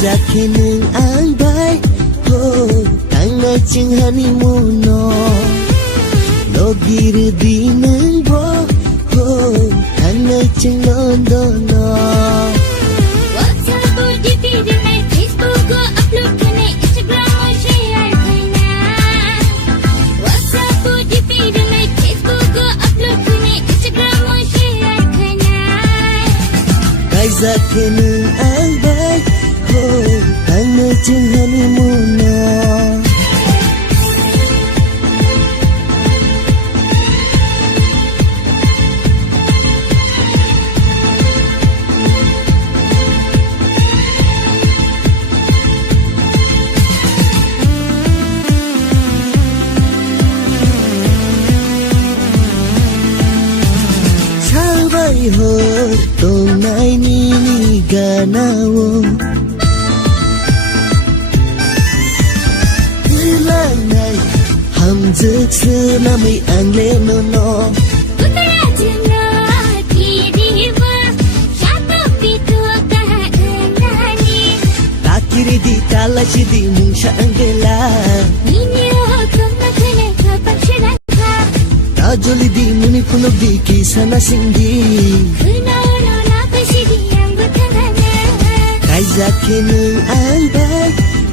Zakhe nung ang bay ho tang na ching honeymoon no logir di nung bo ho tang na ching London no WhatsApp or DP dinai Facebook ko upload kane Instagram or share kaina WhatsApp or DP dinai Facebook ko upload kane Instagram or share kaina Kai zakhe nung ang bay ho tang na ching honeymoon no ho tong nai ni ganawo ilang nai ham zik se na mai ang le no no Utara jina kiriwa shato pitu ka nani takiri di kala chidi mung sha angela ninyo kama kane kapachira Joli di muni puno di kisana sindi Kuna no na pasidi ang butangana Kai zakhe nung ang bay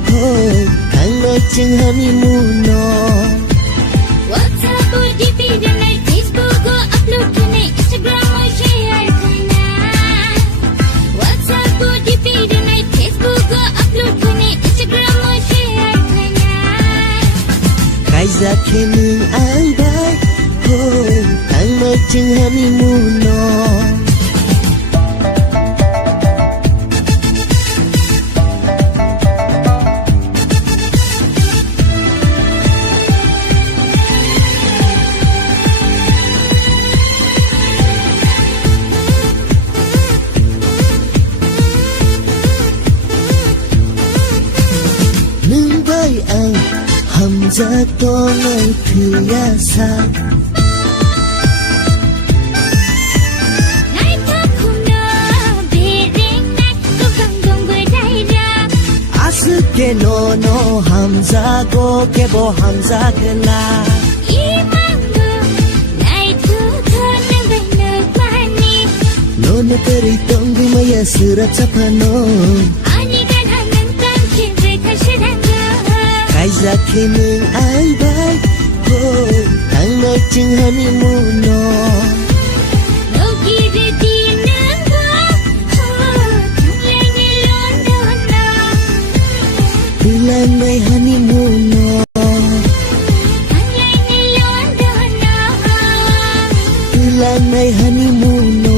ho tang na ching honeymoon no WhatsApp or DP dinai Facebook ko upload kane Instagram or share kaina WhatsApp or DP dinai Facebook ko upload kane Instagram or share kaina Kai zakhe nung ang bay ho tang na ching honeymoon no nung bay ang hamza to ngai phiyasa ke no no hamza go ke bo hamza ke la Imango nai tu thon nang pani no ne kari tong di maya surat sapano ani kan nang kan chimre khashiranga kai zakhe nung ang bay ho tang na ching honeymoon no logi de dinang ba thule ni London na Ilan may honeymoon no thule ni London na Ilan may honeymoon no